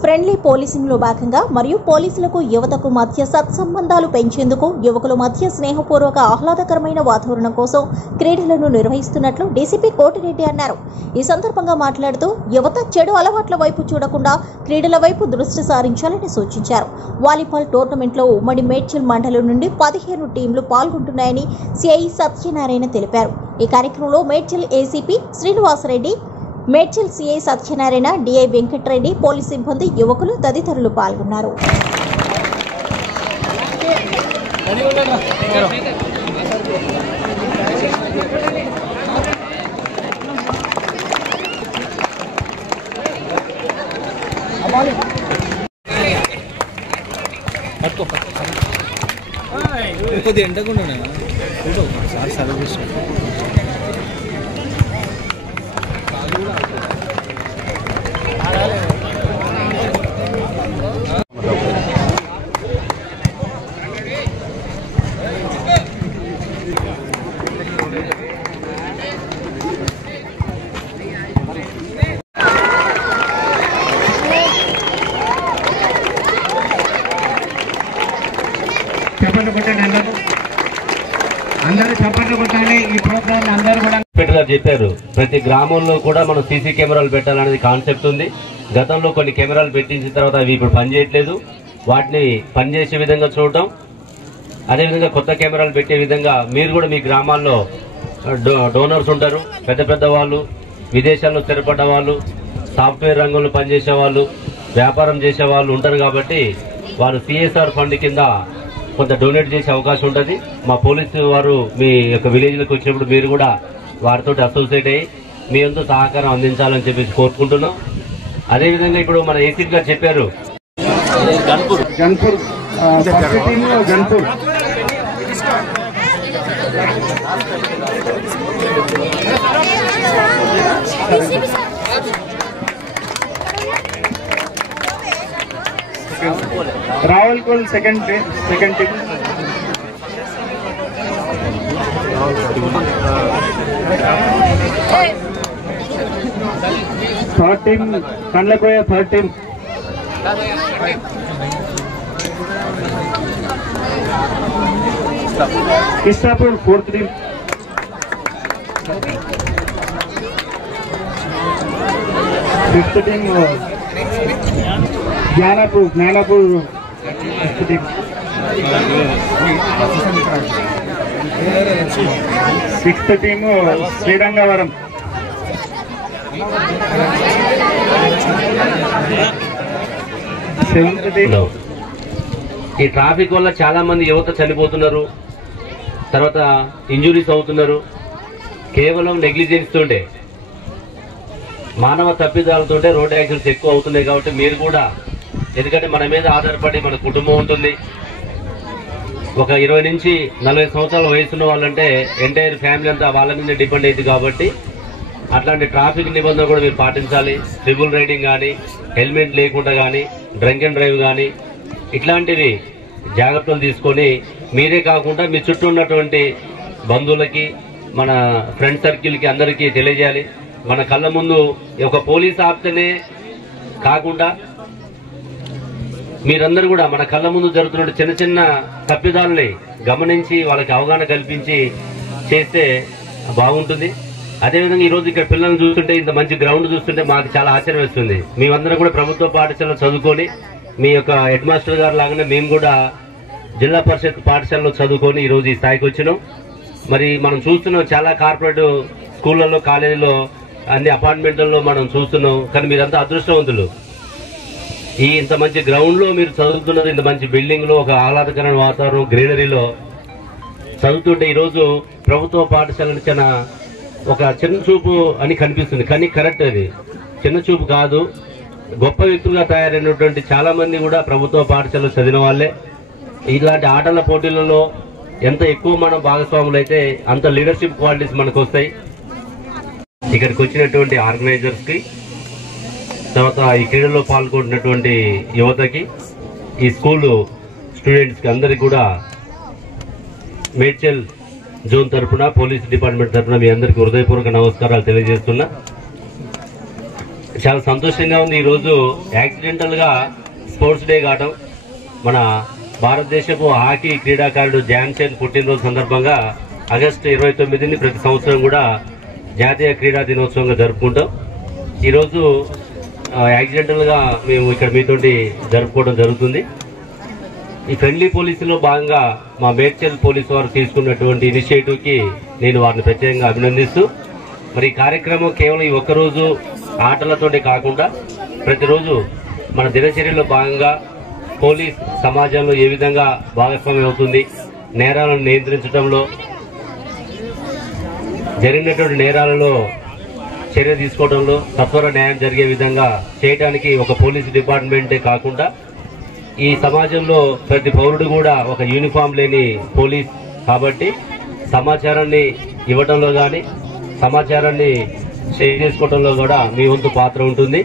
Friendly policing లో భాగంగా మరియు పోలీసులకు యువతకు మధ్య సత్సంబంధాలు పెంచేందుకు యువకుల మధ్య స్నేహపూర్వక ఆహ్లాదకరమైన వాతావరణం కోసం క్రీడలను నిర్వహిస్తున్నట్లు డీసీపీ కోటిరెడ్డి అన్నారు. ఈ సందర్భంగా మాట్లాడుతూ యువత చెడు అలవాట్ల వైపు చూడకుండా క్రీడల వైపు దృష్టి సారించాలని సూచించారు. వాలీబాల్ టోర్నమెంట్ లో ఉమ్మడి మేడ్చల్ మండలం నుండి 15 టీంలు పాల్గొంటున్నాయని సిఐ సత్యనారాయణ తెలిపారు. ఈ కార్యక్రమంలో Medchal ACP Srinivasareddy, Medchal CI Satyanarayana, DI Venkatareddy, police సిబ్బంది, యువకులు తదితరులు పాల్గొన్నారు. చెప్పారు. ప్రతి గ్రామంలో కూడా మనం సీసీ కెమెరాలు పెట్టాలనేది కాన్సెప్ట్ ఉంది. గతంలో కొన్ని కెమెరాలు పెట్టించిన తర్వాత అవి ఇప్పుడు పనిచేయట్లేదు. వాటిని పనిచేసే విధంగా చూడటం, అదేవిధంగా కొత్త కెమెరాలు పెట్టే విధంగా మీరు కూడా మీ గ్రామాల్లో డోనర్స్ ఉంటారు, పెద్ద పెద్ద వాళ్ళు, విదేశాల్లో స్థిరపడ్డ వాళ్ళు, సాఫ్ట్వేర్ రంగంలో పనిచేసే వాళ్ళు, వ్యాపారం చేసే వాళ్ళు ఉంటారు. కాబట్టి వారు సిఎస్ఆర్ ఫండ్ కింద కొంత డొనేట్ చేసే అవకాశం ఉంటుంది. మా పోలీసు వారు మీ యొక్క విలేజ్లకు వచ్చినప్పుడు మీరు కూడా వారితో అసోసియేట్ అయ్యి మీ వంతు సహకారం అందించాలని చెప్పేసి కోరుకుంటున్నాం. అదేవిధంగా ఇప్పుడు మన ఏసీపీ గారు చెప్పారు, Ravulakol second team, third team Kandlakoya, third team Kishtapur, fourth team fifth team Gnanapur fifth team sixth team Srirangavaram seventh team. ఈ ట్రాఫిక్ వల్ల చాలా మంది యువత చనిపోతున్నారు, తర్వాత ఇంజురీస్ అవుతున్నారు. కేవలం నెగ్లిజెన్స్ తోటే, మానవ తప్పిదాలతోటే రోడ్ యాక్సిడెంట్స్ ఎక్కువ అవుతున్నాయి. కాబట్టి మీరు కూడా, ఎందుకంటే మన మీద ఆధారపడి మన కుటుంబం ఉంటుంది. ఒక 20 నుంచి 40 సంవత్సరాల వయసున్న వాళ్ళంటే ఎంటైర్ ఫ్యామిలీ అంతా వాళ్ళ మీద డిపెండ్ అయింది. కాబట్టి అట్లాంటి ట్రాఫిక్ నిబంధనలు కూడా మీరు పాటించాలి. ట్రిపుల్ రైడింగ్ కానీ, హెల్మెట్ లేకుండా కానీ, డ్రంక్ అండ్ డ్రైవ్ కానీ, ఇట్లాంటివి జాగ్రత్తలు తీసుకొని మీరే కాకుండా మీ చుట్టూ ఉన్నటువంటి బంధువులకి, మన ఫ్రెండ్ సర్కిల్కి అందరికీ తెలియజేయాలి. మన కళ్ళ ముందు ఒక పోలీస్ ఆప్తనే కాకుండా మీరందరూ కూడా మన కళ్ళ ముందు జరుగుతున్న చిన్న చిన్న తప్పిదాలని గమనించి వాళ్ళకి అవగాహన కల్పించి చేస్తే బాగుంటుంది. అదేవిధంగా ఈరోజు ఇక్కడ పిల్లల్ని చూస్తుంటే, ఇంత మంచి గ్రౌండ్ చూస్తుంటే మాకు చాలా ఆశ్చర్యం వేస్తుంది. మేమందరం కూడా ప్రభుత్వ పాఠశాలలో చదువుకొని, మీ యొక్క హెడ్ మాస్టర్ గారు లాగానే మేము కూడా జిల్లా పరిషత్ పాఠశాలలో చదువుకొని ఈరోజు ఈ స్థాయికి వచ్చినాం. మరి మనం చూస్తున్నాం చాలా కార్పొరేట్ స్కూళ్లలో, కాలేజీలో, అన్ని అపార్ట్మెంట్లలో మనం చూస్తున్నాం. కానీ మీరంతా అదృష్టవంతులు. ఈ ఇంత మంచి గ్రౌండ్ లో మీరు చదువుతున్నది, ఇంత మంచి బిల్డింగ్ లో, ఒక ఆహ్లాదకరమైన వాతావరణం, గ్రీనరీలో చదువుతుంటే ఈరోజు ప్రభుత్వ పాఠశాల ఒక చిన్న చూపు అని కనిపిస్తుంది. కానీ కరెక్ట్, అది చిన్న చూపు కాదు. గొప్ప వ్యక్తులుగా తయారైనటువంటి చాలా మంది కూడా ప్రభుత్వ పాఠశాలలో చదివిన వాళ్ళే. ఇలాంటి ఆటల పోటీలలో ఎంత ఎక్కువ మనం భాగస్వాములు అయితే అంత లీడర్షిప్ క్వాలిటీస్ మనకు వస్తాయి. ఇక్కడికి వచ్చినటువంటి ఆర్గనైజర్స్ కి, తర్వాత ఈ క్రీడల్లో పాల్గొంటున్నటువంటి యువతకి, ఈ స్కూల్ స్టూడెంట్స్ కి అందరికి కూడా మేడ్చల్ జోన్ తరఫున, పోలీస్ డిపార్ట్మెంట్ తరఫున మీ అందరికీ హృదయపూర్వక నమస్కారాలు తెలియజేస్తున్నా. చాలా సంతోషంగా ఉంది. ఈరోజు యాక్సిడెంటల్ గా స్పోర్ట్స్ డే కావడం, మన భారతదేశపు హాకీ క్రీడాకారుడు ధ్యాన్ చంద్ పుట్టినరోజు సందర్భంగా ఆగస్టు 29ని ప్రతి సంవత్సరం కూడా జాతీయ క్రీడా దినోత్సవంగా జరుపుకుంటాం. ఈరోజు యాక్సిడెంటల్ గా మేము ఇక్కడ మీతోటి జరుపుకోవడం జరుగుతుంది. ఈ ఫ్రెండ్లీ పోలీసులో భాగంగా మా మేడ్చల్ పోలీసు వారు తీసుకున్నటువంటి ఇనిషియేటివ్ కి నేను వారిని ప్రత్యేకంగా అభినందిస్తూ, మరి ఈ కార్యక్రమం కేవలం ఈ ఒక్కరోజు ఆటలతోనే కాకుండా ప్రతిరోజు మన దినచర్యలో భాగంగా పోలీస్ సమాజంలో ఏ విధంగా భాగస్వామ్యం అవుతుంది, నేరాలను నియంత్రించడంలో, జరిగినటువంటి నేరాలలో చర్య తీసుకోవడంలో సత్వర న్యాయం జరిగే విధంగా చేయడానికి ఒక పోలీస్ డిపార్ట్మెంటే కాకుండా ఈ సమాజంలో ప్రతి పౌరుడు కూడా ఒక యూనిఫామ్ లేని పోలీస్ కాబట్టి సమాచారాన్ని ఇవ్వడంలో కానీ సమాచారాన్ని షేర్ చేసుకోవడంలో కూడా మీ వంతు పాత్ర ఉంటుంది.